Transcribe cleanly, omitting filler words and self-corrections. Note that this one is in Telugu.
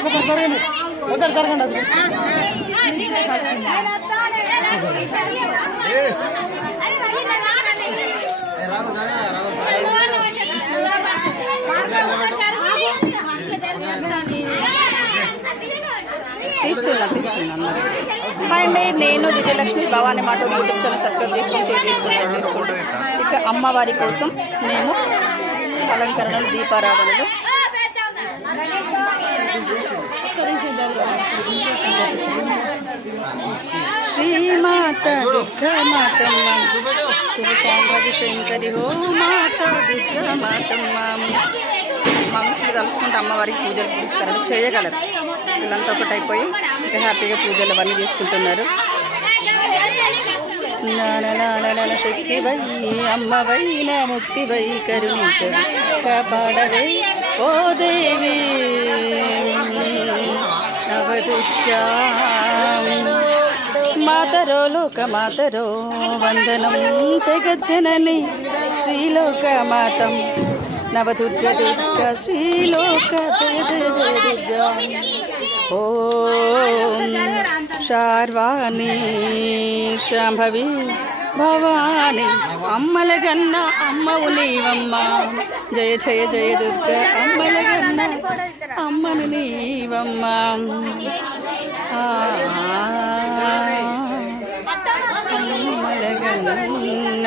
ఒకసారి జరగండి. హాయ్ అండి, నేను విజయలక్ష్మి భవానీ మాట యూట్యూబ్ ఛానల్ సబ్స్క్రైబ్ చేసుకొని షేర్ చేసుకుంటాను. ఇక అమ్మవారి కోసం మేము అలంకరణలు, దీపారాధనలు శ్రీమాత దుర్గామాతమ్మ శివశాంభవి శంకరి హో మాత దుర్గామాతమ్మ. మనసులు తలుసుకుంటే అమ్మవారికి పూజలు పురస్కారాలు చేయగలరు. వీళ్ళంతా ఒకటి అయిపోయి ఇక హ్యాపీగా పూజలు అవన్నీ చేసుకుంటున్నారు. నాన శక్తి వై అమ్మవై నా ముక్తి వై కరుణించవి కాపాడవై ఓ దేవి నవదుర్గా మాతరో లోకమాతరో వందనం జగజ్జనని శ్రీలోకమాతం నవదుర్గ దుర్గా శ్రీలోక జయ జయ జయ దుర్గా. ఓం శార్వాణి శాంభవి భవాని అమ్మల గన్న అమ్మవు నీవమ్మ జయ జయ జయ దుర్గా అమ్మల గన్న అమ్మని నీవమ్మ. అమ్మల గన్న